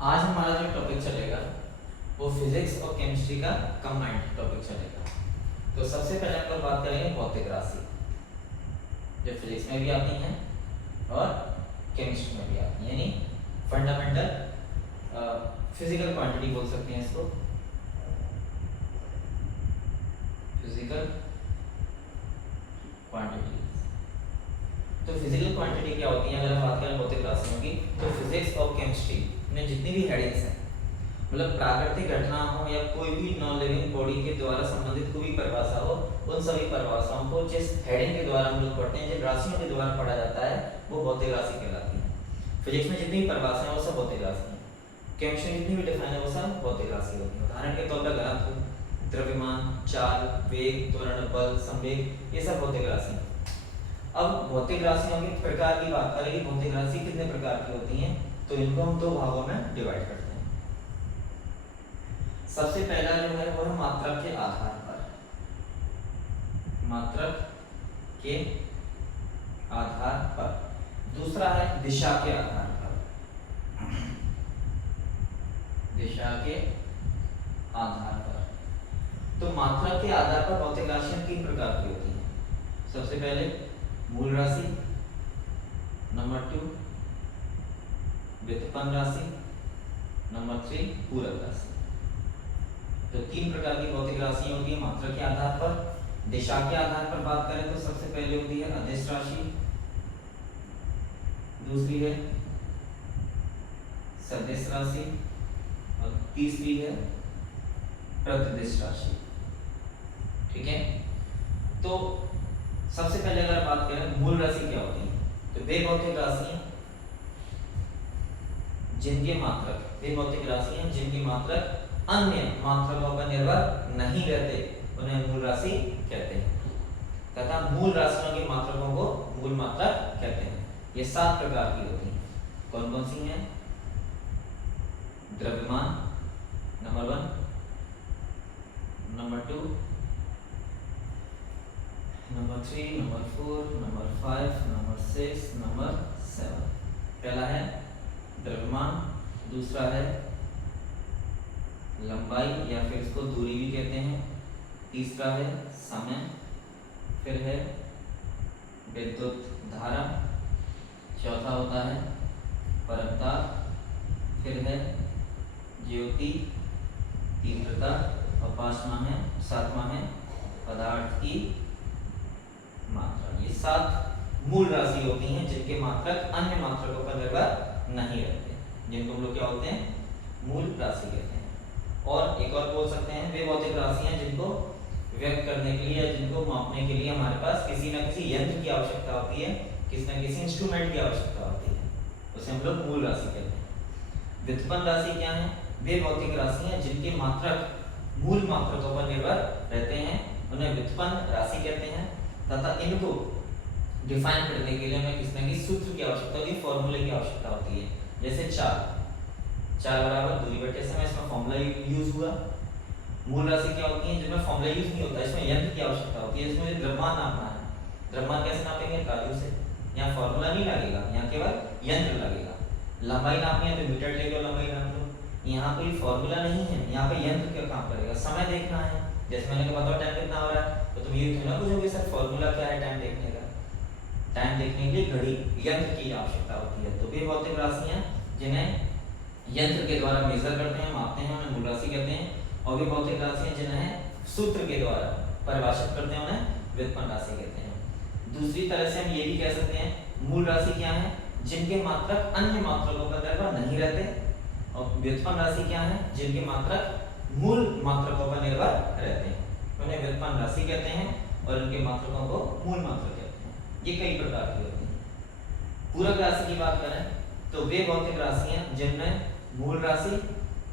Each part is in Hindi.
आज हमारा जो टॉपिक चलेगा वो फिजिक्स और केमिस्ट्री का कंबाइंड टॉपिक चलेगा। तो सबसे पहले हम लोग बात करेंगे भौतिक राशि, जो फिजिक्स में भी आती हैं और केमिस्ट्री में भी आती हैं, यानी फंडामेंटल फिजिकल क्वांटिटी बोल सकते हैं इसको, फिजिकल क्वांटिटी। तो फिजिकल क्वांटिटी क्या होती है? अगर हम बात करें भौतिक राशियों की, तो फिजिक्स और केमिस्ट्री में जितनी भी हेडिंग्स हैं, मतलब प्राकृतिक घटना हो या कोई भी नॉन लिविंग बॉडी के द्वारा संबंधित कोई भी परिभाषा हो, उन सभी परिभाषाओं को जिस हेडिंग के द्वारा हम लोग पढ़ते हैं, जिन राशियों के द्वारा पढ़ा जाता है, वो भौतिक राशि कहलाती है। फिजिक्स में जितनी भी परिभाषाएं वो सब भौतिक राशि हैं। केमिस्ट्री में जितनी भी डिफाइन है वो सब भौतिक राशि होती है। उदाहरण के तौर पर घनत्व, द्रव्यमान, चाल, वेग, त्वरण, बल, संवेग, ये सब भौतिक राशि हैं। अब भौतिक राशियों के प्रकार की बात करें कि भौतिक राशि कितने प्रकार की होती हैं, तो इनको हम दो भागों में डिवाइड करते हैं। सबसे पहला जो है वो है मात्रक के आधार पर, मात्रक के आधार पर। दूसरा है दिशा के आधार पर, दिशा के आधार पर। तो मात्रक के आधार पर भौतिक राशियां तीन प्रकार की होती हैं। सबसे पहले मूल राशि, नंबर 2 व्युत्पन्न राशि, नंबर 3 पूरक राशि। तो तीन प्रकार की भौतिक राशियां होती है मात्रक के आधार पर। दिशा के आधार पर बात करें तो सबसे पहले होती है अदिश राशि, दूसरी है सदिश राशि और तीसरी है प्रतिदिश राशि। ठीक है, तो सबसे पहले अगर बात करें मूल राशि क्या होती है, तो वे भौतिक राशियां जिनके मात्रक, वे भौतिक राशियां जिनकी मात्रक अन्य मात्रकों पर निर्भर नहीं रहते, उन्हें मूल राशि कहते हैं। तथा मूल राशियों के मात्रकों को मूल मात्रक कहते हैं। ये 7 प्रकार की होती हैं। कौन कौन सी हैं? द्रव्यमान number 1, number 2, number 3, number 4, number 5, number 6, number 7। पहला है द्रव्यमान, दूसरा है लंबाई या फिर इसको दूरी भी कहते हैं, तीसरा है समय, फिर है विद्युत धारा, चौथा होता है परतता, फिर है ज्योति तीव्रता और सातवां है पदार्थ की मात्रा। ये 7 मूल राशि होती हैं जिनके मात्रक अन्य मात्रकों पर निर्भर नहीं रहते, जिनको हम लोग क्या होते हैं? मूल राशि कहते हैं। और एक और बोल सकते हैं वे भौतिक राशियां जिनको व्यक्त करने के लिए या जिनको मापने के लिए हमारे पास किसी न किसी यंत्र की आवश्यकता होती है, किसी न किसी इंस्ट्रूमेंट की आवश्यकता होती है, उसे हम लोग मूल राशि कहते हैं। व्युत्पन्न राशि क्या है? वे भौतिक राशियां जिनके मात्रक मूल मात्रकों पर निर्भर रहते हैं, उन्हें व्युत्पन्न राशि कहते हैं। तथा इनको डिफाइन करने के लिए हमें किसी न किसी सूत्र की आवश्यकता होती है, फॉर्मूले की आवश्यकता होती है। जैसे चाल बराबर दूरी बटे समय, इसमें फॉर्मूला यूज हुआ। मूल राशि क्या होती है? जिसमें फॉर्मूला यूज नहीं होता, इसमें यंत्र की आवश्यकता होती है। इसमें द्रव्यमान नापना है, द्रव्यमान कैसे नापेंगे? काजू से। यहाँ फॉर्मूला नहीं लगेगा, यहाँ केवल यंत्र लगेगा। लंबाई नापनी है तो मीटर ले लो, लंबाई नाप लो। यहाँ कोई फॉर्मूला नहीं है, यहाँ पे यंत्र क्या काम करेगा? समय देखना है, जैसे मैंने कहा बताओ टाइम कितना हो रहा है, तो तुम ये थोड़ा पूछोगे सर फॉर्मूला क्या है टाइम देखने का? टाइम देखने के लिए घड़ी यंत्र की आवश्यकता होती है। तो वे भौतिक राशियां जिन्हें यंत्र के द्वारा मेजर करते हैं, मापते हैं, उन्हें मूल राशि कहते हैं। और वे भौतिक राशियां जिन्हें सूत्र के द्वारा परिभाषित करते हैं, उन्हें व्युत्पन्न राशि कहते हैं। दूसरी तरह से हम ये भी कह सकते हैं मूल राशि क्या है? जिनके मात्रक अन्य मात्रकों पर निर्भर नहीं रहते। और व्युत्पन्न राशि क्या है? जिनके मात्रक मूल मात्रकों पर निर्भर रहते हैं, उन्हें व्युत्पन्न राशि कहते हैं। और उनके मात्रकों को मूल मात्रक कहते हैं। ये कई प्रकार की होती हैं। पूरक राशि की बात करें तो वे भौतिक राशियां जिनमें मूल राशि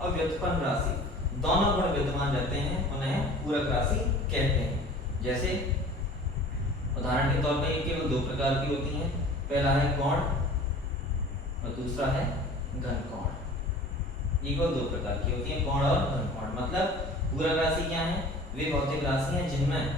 और व्युत्पन्न राशि दोनों गुण विद्यमान रहते हैं, उन्हें पूरक राशि कहते हैं। जैसे उदाहरण के तौर पर ये केवल 2 प्रकार की होती हैं। पहला है कोण और दूसरा है घन कोण। ये केवल 2 प्रकार की होती है, कोण और घन कोण। मतलब पूरक राशि क्या है? वे भौतिक राशि हैं जिनमें,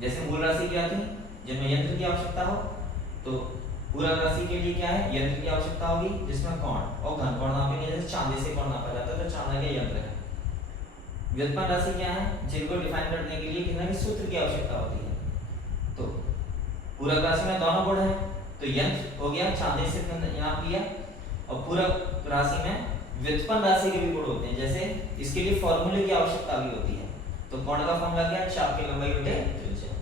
जैसे मूल राशि क्या थी? जिनमें यंत्र की आवश्यकता हो, तो पूरक राशि के लिए क्या है, यंत्र की आवश्यकता होगी जिसमें कोण और घनकोण नापेंगे, जैसे चांदी से कोण नापा जाता है तो चांदा के यंत्र है। व्युत्पन्न राशि क्या है, जिनको डिफाइन करने के लिए कितना भी सूत्र की आवश्यकता होती है। तो पूरक राशि में दोनों गुण है, तो यंत्र हो गया चांदी से यहाँ लिया, और पूरक राशि में व्युत्पन्न राशि के भी गुण होते हैं, जैसे इसके लिए फॉर्मूले की आवश्यकता भी होती है। तो कोण का फॉर्मूला क्या है, चाप की लंबाई बटे त्रिज्या।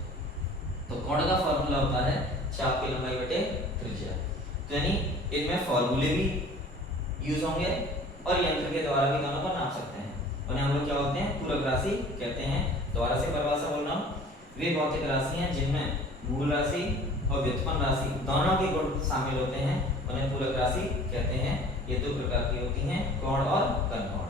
तो कोण का फॉर्मूला होता है चाप की लंबाई बटे त्रिज्या। तो यानी इनमें फॉर्मूले भी यूज होंगे और यंत्र के द्वारा भी दोनों को नाप सकते हैं। उन्हें हम लोग क्या होते हैं, पूरक राशि कहते हैं। दोबारा से परिभाषा बोल रहा हूँ, वे भौतिक राशि हैं जिनमें मूल राशि और व्युत्पन्न राशि दोनों के गुण शामिल होते हैं, उन्हें पूरक राशि कहते हैं। ये दो प्रकार की होती हैं, कोण और घनकोण।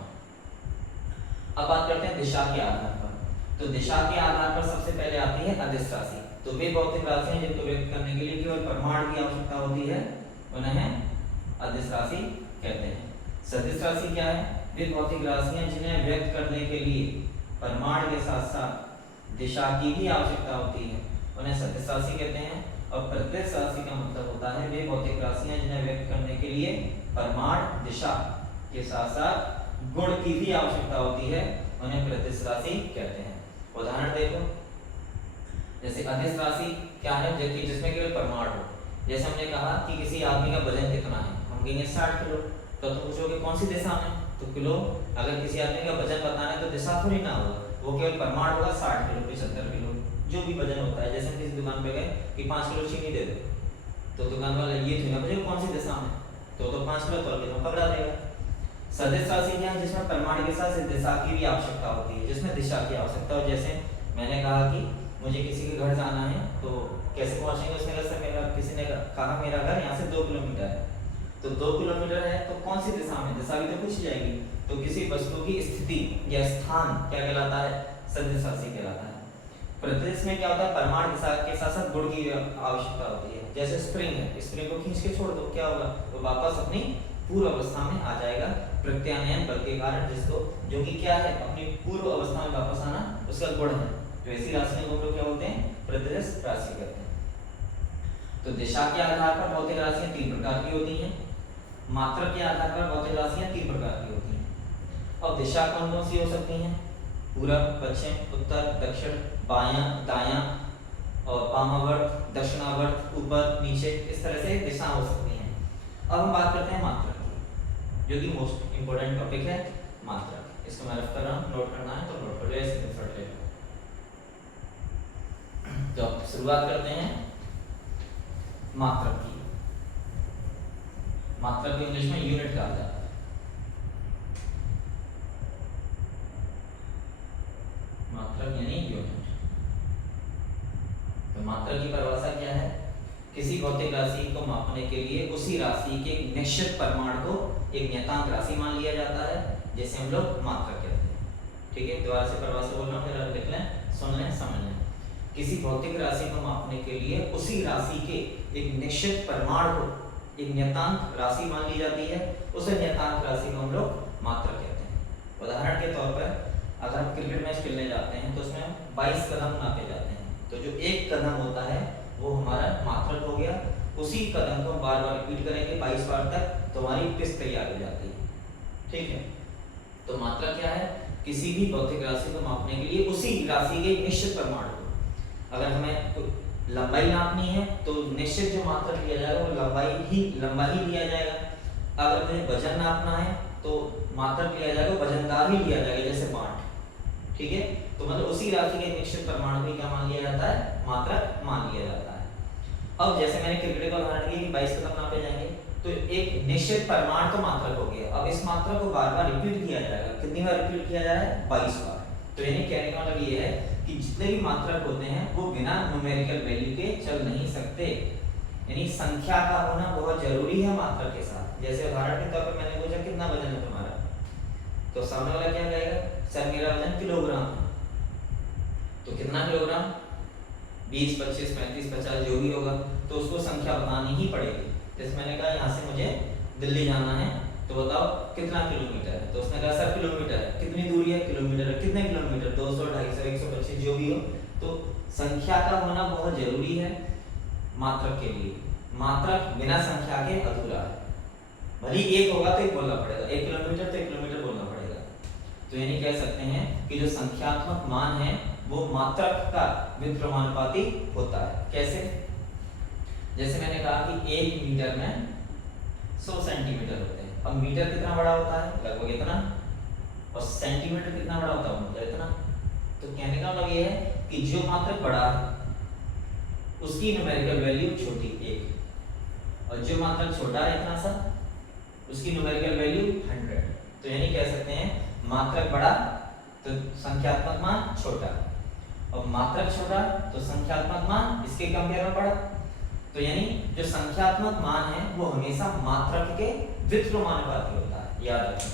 अब बात करते हैं दिशा के आधार पर। तो दिशा के आधार पर सबसे पहले आती है अदिश राशि। तो वे भौतिक राशि हैं जिनको व्यक्त करने के लिए केवल परिमाण की आवश्यकता होती है, उन्हें अदिश राशि कहते हैं। सदिश राशि क्या है, वे भौतिक राशियां जिन्हें व्यक्त करने के लिए परिमाण के साथ साथ दिशा की भी आवश्यकता होती है, उन्हें सदिश राशि कहते हैं। और प्रत्यक्ष राशि का मतलब होता है वे भौतिक राशियां जिन्हें व्यक्त करने के लिए परिमाण दिशा के साथ साथ गुण की भी आवश्यकता होती है, उन्हें प्रत्यक्ष राशि कहते हैं। उदाहरण देखो, जैसे अदिश राशि क्या है, जबकि जिसमें केवल परिमाण हो। जैसे हमने कहा कि किसी आदमी का वजन कितना है, हम कहेंगे 60 किलो। तो तुम पूछोगे कौन सी दिशा में, तो किलो। अगर किसी आदमी का वजन बताना है तो दिशा थोड़ी ना होगा, वो केवल परिमाण होगा, 60 किलो 75 किलो जो भी वजन होता है। जैसे हम किसी दुकान पे गए कि 5 किलो चीनी दे दो, तो दुकान वाला ये थोड़ा मुझे कौन सी दिशा में, तो 5 किलो तोल के पकड़ा देगा। सदिश राशि क्या है, जिसमें परिमाण के साथ दिशा की भी आवश्यकता होती है, जिसमें दिशा की आवश्यकता हो। जैसे मैंने कहा कि मुझे किसी के घर जाना है, तो कैसे पहुंचेंगे उसने कहा, मेरा किसी ने कहा मेरा घर यहाँ से 2 किलोमीटर है। तो 2 किलोमीटर है तो कौन सी दिशा में, दिशा भी तो पूछ जाएगी। तो किसी वस्तु की स्थिति या स्थान क्या कहलाता है, सदिश राशि कहलाता है। प्रत्यक्ष में क्या होता है, परिमाण दिशा के साथ साथ गुण की आवश्यकता होती है। जैसे स्प्रिंग है, स्प्रिंग को खींच के छोड़ दो, क्या होगा, वो वापस अपनी पूर्व अवस्था में आ जाएगा, प्रत्यानयन बल के कारण, जिसको जो कि क्या है, अपनी पूर्व अवस्था में वापस आना उसका गुण है। तो ऐसी राशियों को हम लोग क्या बोलते हैं, प्रत्यक्ष राशि कहते हैं। तो दिशा के आधार पर भौतिक राशियां 3 प्रकार की होती हैं, मात्रक के आधार पर भौतिक राशियां 3 प्रकार की होती हैं। अब दिशा कौन कौन सी हो सकती हैं, पूरब, पश्चिम, उत्तर, दक्षिण, बायां, दायां और वामावर्त, दक्षिणावर्त, ऊपर, नीचे, इस तरह से दिशा हो सकती हैं। अब हम बात करते हैं मात्रक की, जो कि मोस्ट इंपोर्टेंट टॉपिक है, मात्रक। इसको मैं रफ कर रहा हूं, नोट करना है तो नोट कर लो, ऐसे स्क्रीनशॉट ले लो। तो शुरुआत करते हैं मात्रक की। मात्रक को इंग्लिश में यूनिट कहा जाता है। मात्रक यानी यूनिट। तो मात्रक की परिभाषा क्या है, किसी भौतिक राशि को मापने के लिए उसी राशि के एक निश्चित परिमाण को एक नियतांक राशि मान लिया जाता है, जिसे हम लोग मात्रक कहते हैं। ठीक है, दोबारा से परिभाषा बोल रहा हूं, जरा लिख लें, सुन लें, समझ लें। किसी भौतिक राशि को मापने के लिए उसी राशि के एक निश्चित परिमाण को एक नियतांक राशि मान ली जाती है, उस नियतांक राशि को हम लोग मात्रक कहते हैं। उदाहरण के तौर पर अगर हम क्रिकेट मैच खेलने जाते हैं तो उसमें 22 कदम नापे जाते हैं, तो जो एक कदम होता है वो हमारा मात्रक हो गया। उसी कदम को बार बार रिपीट करेंगे 22 बार तक, तो हमारी पिच तैयार हो जाती है। ठीक है, तो मात्रक क्या है, किसी भी भौतिक राशि को मापने के लिए उसी राशि के निश्चित परिमाण को, अगर हमें लंबाई नापनी है तो निश्चित जो मात्रक लिया जाएगा वो लंबा ही लिया जाएगा। अगर मुझे वजन नापना है तो मात्रक लिया जाएगा वजनदार ही लिया जाएगा, जैसे 5। ठीक है, तो मतलब उसी राशि के निश्चित परिमाण को क्या मान लिया जाता है, मात्रक मान लिया जाता है। अब जैसे मैंने क्रिकेट का उदाहरण दिया कि 22 कदम नापे जाएंगे, तो एक निश्चित परिमाण तो मात्रक हो गया। अब इस मात्रक को बार बार रिपीट किया जाएगा, कितनी बार रिपीट किया जा रहा है, 22 बार। तो यानी कहने का मतलब ये है कि जितने भी मात्रक होते हैं वो बिना न्यूमेरिकल वैल्यू के चल नहीं सकते, यानी संख्या का होना बहुत जरूरी है मात्रक के साथ। जैसे उदाहरण के तौर पर मैंने पूछा कितना वजन है तुम्हारा, तो सामने वाला क्या कहेगा, सर मेरा वजन किलोग्राम है। तो कितना किलोग्राम, 20, 25, 35, 50 जो भी होगा, तो उसको संख्या बतानी ही पड़ेगी। जैसे मैंने कहा यहाँ से मुझे दिल्ली जाना है, तो बताओ कितना किलोमीटर है, तो उसने कहा सर किलोमीटर है। कितनी दूरी है, किलोमीटर है। कितने किलोमीटर, 200, 250, 125 जो भी हो। तो संख्या का होना बहुत जरूरी है मात्रक के लिए। मात्रक बिना संख्या के अधूरा है। भले एक होगा तो एक बोलना पड़ेगा, 1 किलोमीटर तो 1 किलोमीटर बोलना पड़ेगा। तो यानी कह सकते हैं कि जो संख्यात्मक मान है वो मात्रक का व्युत्क्रमानुपाती होता है। कैसे? जैसे मैंने कहा कि 1 मीटर में 100 सेंटीमीटर होते हैं। अब मीटर कितना बड़ा होता है? लगभग इतना। और सेंटीमीटर कितना बड़ा होता है? मतलब इतना। तो कहने का मतलब ये है कि जो मात्रक बड़ा है उसकी न्यूमेरिकल वैल्यू छोटी 1, और जो मात्रक छोटा है इतना सा उसकी न्यूमेरिकल वैल्यू 100। तो यानी कह सकते हैं मात्रक बड़ा तो संख्यात्मक मान छोटा, और मात्रक छोटा तो संख्यात्मक मान इसके कंपेयर में बड़ा। तो यानी जो संख्यात्मक मान है वो हमेशा मात्रक के व्युत्क्रमानुपाती होता है, याद रखें।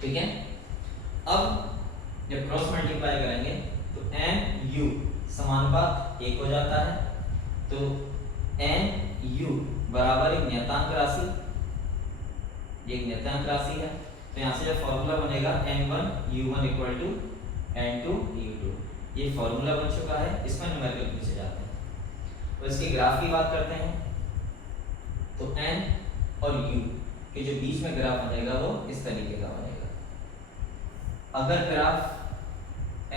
ठीक है। अब जब क्रॉस मल्टीप्लाई करेंगे तो एन यू समानुपात 1 हो जाता है। तो एन यू बराबर एक नियतांक राशि, ये एक नियतांक राशि है। तो यहाँ से जब फॉर्मूला बनेगा n1 u1 equal to n2 u2, ये फॉर्मूला बन चुका है। इसमें न्यूमेरिकल पूछे जाते हैं। तो इसके ग्राफ की बात करते हैं। तो n और u के जो बीच में ग्राफ बनेगा वो इस तरीके का बनेगा। अगर ग्राफ n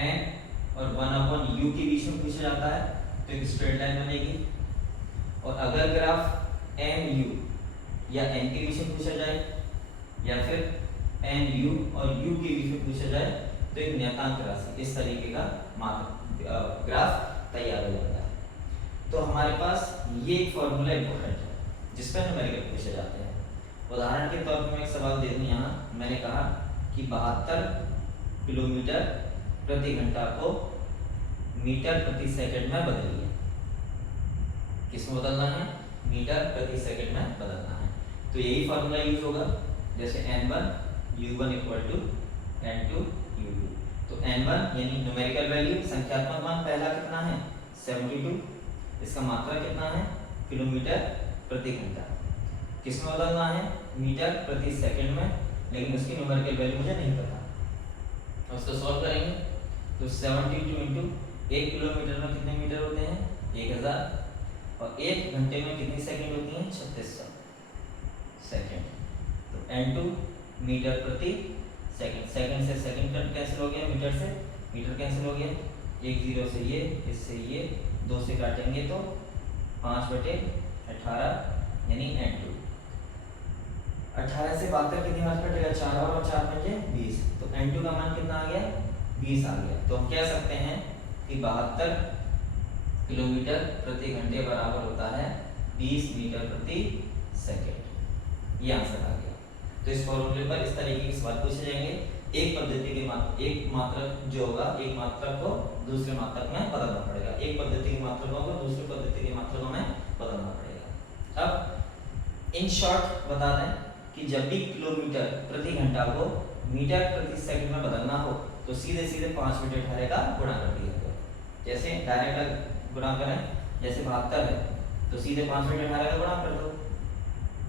और 1/u के बीच में पूछा जाता है तो एक स्ट्रेट लाइन बनेगी, और अगर ग्राफ mu या n के बीच में पूछा जाए या फिर nu और u के बीच में पूछा जाए तो एक नियतांक राशि इस तरीके का ग्राफ तैयार हो जाता है। तो हमारे पास ये एक फॉर्मूला इंपॉर्टेंट है जिस पर न्यूमेरिकल पूछे जाते हैं। उदाहरण के तौर पर मैं एक सवाल दे दूं। यहाँ मैंने कहा कि 72 किलोमीटर प्रति घंटा को मीटर प्रति सेकंड में बदलिए। किसमें बदलना है? मीटर प्रति सेकंड में बदलना है। तो यही फॉर्मूला यूज होगा। जैसे n1 u1 equal to n2 u2। तो n1 यानी न्यूमेरिकल वैल्यू संख्यात्मक मान पहला कितना है? 72। इसका मात्रा कितना है? किलोमीटर प्रति घंटा। किसमें बदलना है? मीटर प्रति सेकंड में, लेकिन उसकी न्यूमेरिकल वैल्यू मुझे नहीं पता। उसको सॉल्व करेंगे तो 72 इंटू 1 किलोमीटर में कितने मीटर होते हैं? 1000। और 1 घंटे में कितनी सेकंड होती हैं? 3600 सेकंड। तो n2 मीटर प्रति सेकंड। सेकंड से सेकंड कैंसिल हो गया, मीटर से मीटर कैंसिल हो गया। 1 0 से ये, इससे ये 2 से काटेंगे तो 5/18 यानी n2। 18 से 72 कितनी बार कटेगा? 4 और 4 पंजे 20। तो n2 का मान कितना आ गया? 20 आ गया। तो हम कह सकते हैं कि 72 किलोमीटर प्रति घंटे बराबर होता है 20 मीटर प्रति सेकंड। ये आंसर आ गया। तो इस फॉर्मूले पर इस तरीके के सवाल पूछे जाएंगे। एक पद्धति के एक मात्रक जो होगा, एक मात्रक को दूसरे मात्रक में बदलना पड़ेगा। एक पद्धति के मात्रकों को दूसरी पद्धति के मात्रकों में बदलना पड़ेगा। अब इन शॉर्ट बता दें कि जब भी किलोमीटर प्रति घंटा को मीटर प्रति सेकंड में बदलना हो तो सीधे सीधे 5/18 का गुणा कर दिया जाए। जैसे डायरेक्ट गुणा करें, जैसे 72 है तो सीधे 5/18 का गुणा कर दो।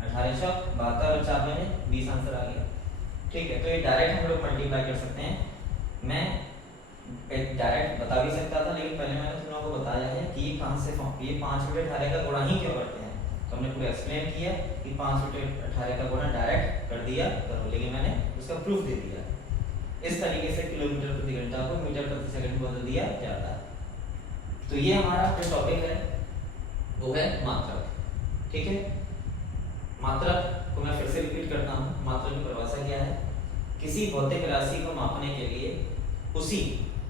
18 चौक 72 और 4 में 20 आंसर आ गया। ठीक है। तो ये डायरेक्ट हम लोग मल्टीप्लाई कर सकते हैं। मैं डायरेक्ट बता भी सकता था, लेकिन पहले मैंने तुम लोगों को बताया है कि ये 5/18 का गुणा ही क्यों करते हैं। तो हमने पूरा एक्सप्लेन किया कि 5/18 का गुणा डायरेक्ट कर दिया करो, लेकिन मैंने उसका प्रूफ दे दिया। इस तरीके से किलोमीटर प्रति घंटा को मीटर प्रति सेकंड में बदल दिया जाता है। तो ये हमारा जो टॉपिक है वो है मात्रक। ठीक है। मात्रक को मैं फिर से रिपीट करता हूँ। मात्रक की परिभाषा क्या है? किसी भौतिक राशि को मापने के लिए उसी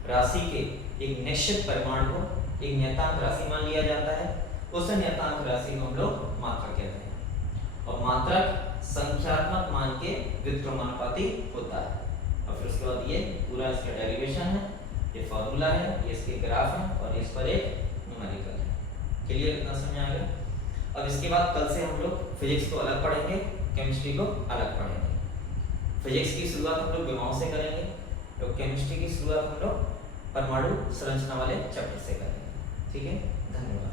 राशि के एक निश्चित परिमाण को एक नियतांक राशि मान लिया जाता है। उस नियतांक राशि को हम लोग मात्रक कहते हैं। और मात्रक संख्यात्मक मान के व्युत्क्रमानुपाती होता है। और फिर उसके बाद ये पूरा इसका डेरिवेशन है, ये फॉर्मूला है, ये इसके ग्राफ है और इस पर एक न्यूमेरिकल है। क्लियर? इतना समझ आ गया। अब इसके बाद कल से हम लोग फिजिक्स को अलग पढ़ेंगे, केमिस्ट्री को अलग पढ़ेंगे। फिजिक्स की शुरुआत हम लोग विमाओं से करेंगे, तो केमिस्ट्री की शुरुआत हम लोग परमाणु संरचना वाले चैप्टर से करेंगे। ठीक है। धन्यवाद।